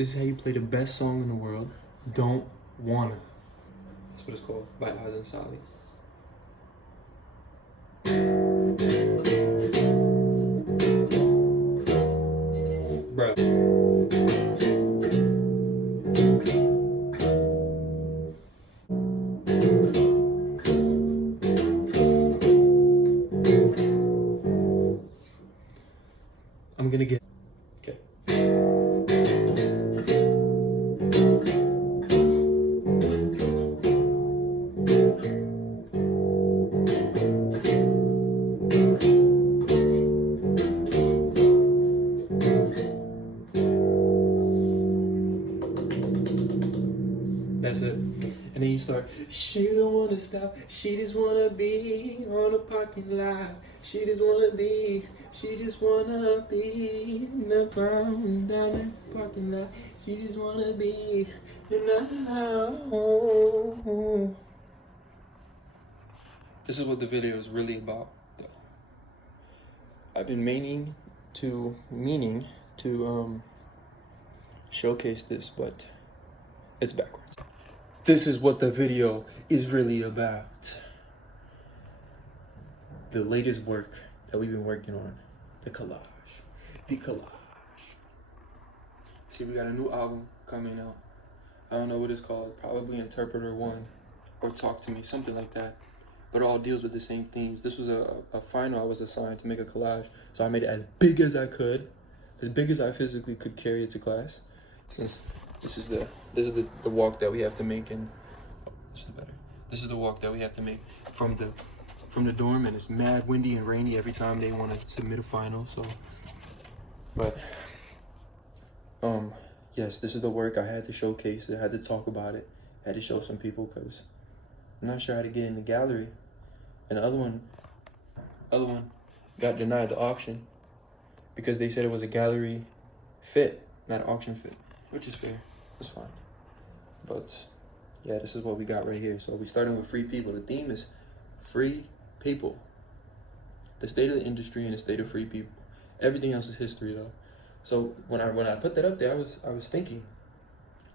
This is how you play the best song in the world. Don't wanna. That's what it's called, by Azensali. Bruh. I'm gonna get. Okay. That's it. And then you start, she don't wanna stop, she just wanna be on a parking lot. She just wanna be in the down the parking lot. She just wanna be in the house. This is what the video is really about, though. I've been meaning to showcase this, but it's backwards. This is what the video is really about. The latest work that we've been working on, the collage. See, we got a new album coming out. I don't know what it's called, probably Interpreter 1 or Talk to Me, something like that. But it all deals with the same themes. This was a final I was assigned to make a collage, so I made it as big as I could, as big as I physically could carry it to class. Since this is the walk that we have to make, and this is better. This is the walk that we have to make from the dorm, and it's mad windy and rainy every time they want to submit a final. So, but yes, this is the work. I had to showcase it. I had to talk about it. I had to show some people because I'm not sure how to get in the gallery. And the other one got denied the auction because they said it was a gallery fit, not auction fit, which is fair. That's fine. But yeah, this is what we got right here. So we starting with free people. The theme is free people. The state of the industry and the state of free people. Everything else is history, though. So when I put that up there, I was thinking,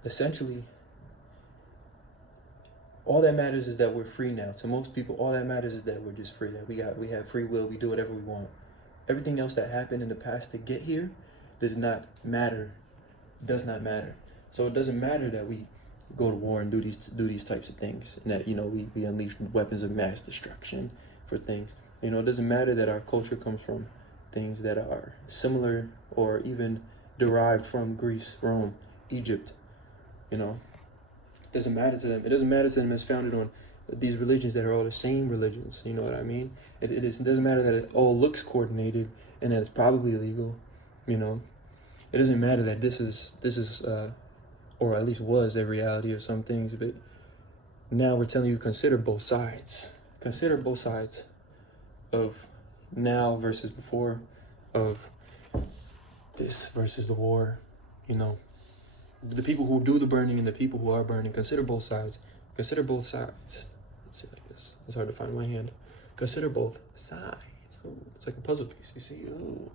essentially, all that matters is that we're free now. To most people, all that matters is that we're just free. That we have free will. We do whatever we want. Everything else that happened in the past to get here does not matter. Does not matter. So it doesn't matter that we go to war and do these types of things, and that, you know, we unleash weapons of mass destruction for things. You know, it doesn't matter that our culture comes from things that are similar or even derived from Greece, Rome, Egypt. You know, it doesn't matter to them. It doesn't matter to them. It's founded on these religions that are all the same religions. You know what I mean? It doesn't matter that it all looks coordinated and that it's probably illegal. You know, it doesn't matter that this is or at least was a reality of some things, but now we're telling you, consider both sides. Consider both sides of now versus before, of this versus the war. You know, the people who do the burning and the people who are burning. Consider both sides. Consider both sides. Let's see, like this. It's hard to find my hand. Consider both sides. Ooh, it's like a puzzle piece, you see? Ooh.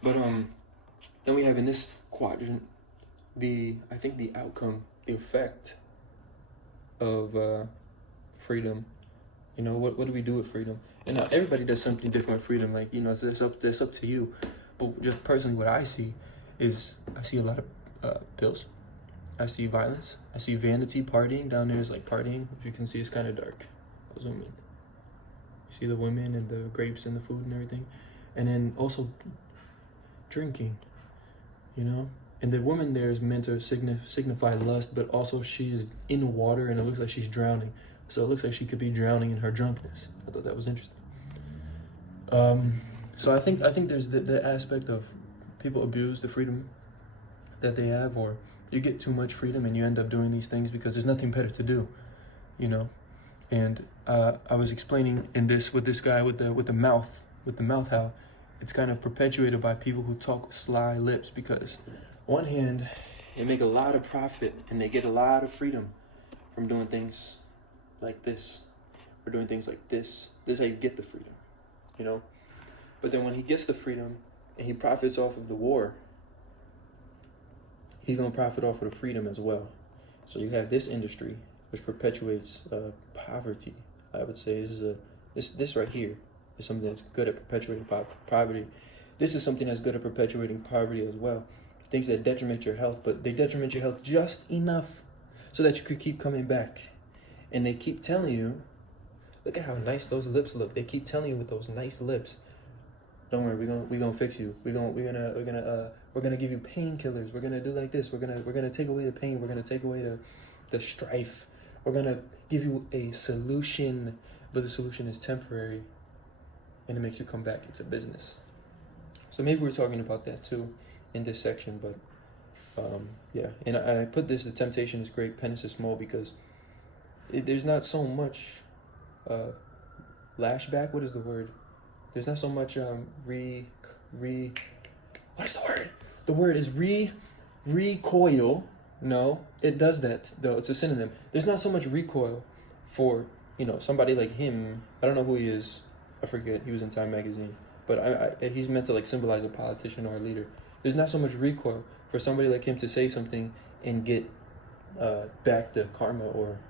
But then we have in this quadrant I think the outcome, the effect of freedom. You know, what do we do with freedom? And everybody does something different with freedom. Like, you know, it's up to you. But just personally, what I see is, I see a lot of pills. I see violence. I see vanity, partying. Down there is like partying. If you can see, it's kind of dark. I'll zoom in. You see the women and the grapes and the food and everything. And then also drinking, you know? And the woman there is meant to signify lust, but also she is in the water and it looks like she's drowning. So it looks like she could be drowning in her drunkenness. I thought that was interesting. So I think there's the aspect of people abuse the freedom that they have, or you get too much freedom and you end up doing these things because there's nothing better to do, you know. And I was explaining in this with this guy with the mouth how it's kind of perpetuated by people who talk with sly lips, because one hand, they make a lot of profit and they get a lot of freedom from doing things like this or doing things like this. This is how you get the freedom, you know? But then when he gets the freedom and he profits off of the war, he's gonna profit off of the freedom as well. So you have this industry which perpetuates poverty. I would say this right here is something that's good at perpetuating poverty. This is something that's good at perpetuating poverty as well. Things that detriment your health, but they detriment your health just enough so that you could keep coming back. And they keep telling you, look at how nice those lips look. They keep telling you with those nice lips, don't worry, we're gonna fix you. We're gonna give you painkillers. We're gonna do like this. We're gonna take away the pain. We're gonna take away the strife. We're gonna give you a solution, but the solution is temporary, and it makes you come back. It's a business. So maybe we're talking about that too in this section, but yeah. And I put this: the temptation is great, penance is small, because there's not so much lashback. What is the word? There's not so much what is the word? The word is recoil. No, it does that though. It's a synonym. There's not so much recoil for, somebody like him. I don't know who he is. I forget. He was in Time magazine, but he's meant to like symbolize a politician or a leader. There's not so much recoil for somebody like him to say something and get back the karma, or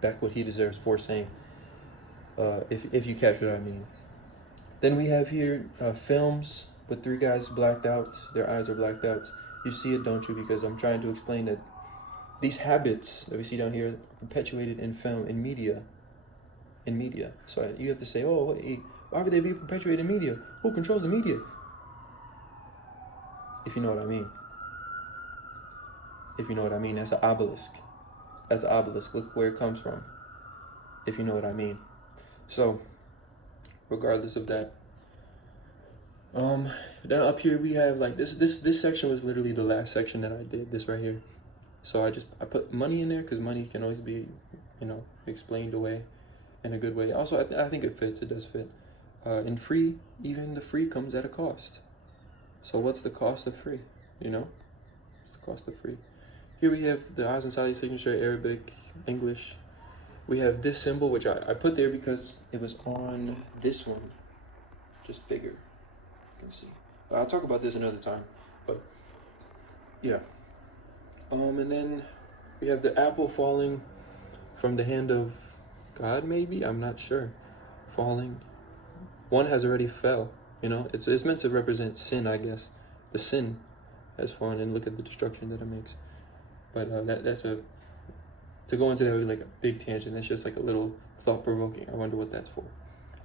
back what he deserves for saying. If you catch what I mean. Then we have here films with 3 guys blacked out. Their eyes are blacked out. You see it, don't you? Because I'm trying to explain that these habits that we see down here are perpetuated in film, in media. So you have to say, oh, wait, why would they be perpetuated in media? Who controls the media? If you know what I mean. If you know what I mean, that's an obelisk. That's an obelisk. Look where it comes from. If you know what I mean. So, regardless of that, then up here we have like this section was literally the last section that I did, this right here. So I put money in there because money can always be, explained away in a good way. Also, I think it fits. It does fit. And free, even the free comes at a cost. So what's the cost of free? What's the cost of free? Here we have the Azensali signature, Arabic, English. We have this symbol, which I put there because it was on this one, just bigger. You can see. I'll talk about this another time, but yeah. And then we have the apple falling from the hand of God, maybe? I'm not sure. Falling. One has already fell, It's meant to represent sin, I guess. The sin has fallen, and look at the destruction that it makes. But to go into that would be like a big tangent. That's just like a little thought-provoking. I wonder what that's for.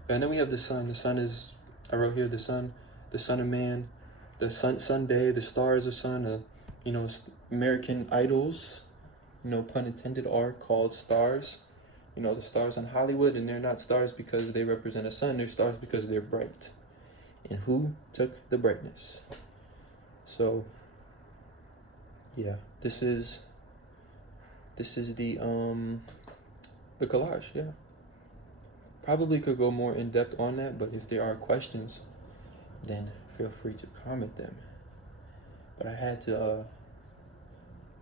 And then we have the sun. The sun is, I wrote here, the son of man, the Sunday, the stars of sun, American idols, pun intended, are called stars. The stars on Hollywood, and they're not stars because they represent a sun. They're stars because they're bright. And who took the brightness? So, yeah, this is the collage, yeah. Probably could go more in depth on that, but if there are questions, then feel free to comment them. But I had to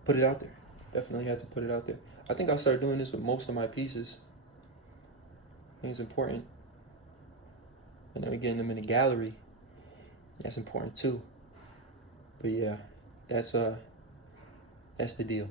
put it out there. Definitely had to put it out there. I think I'll start doing this with most of my pieces. I think it's important. And then we get them in a gallery. That's important too. But yeah, that's the deal.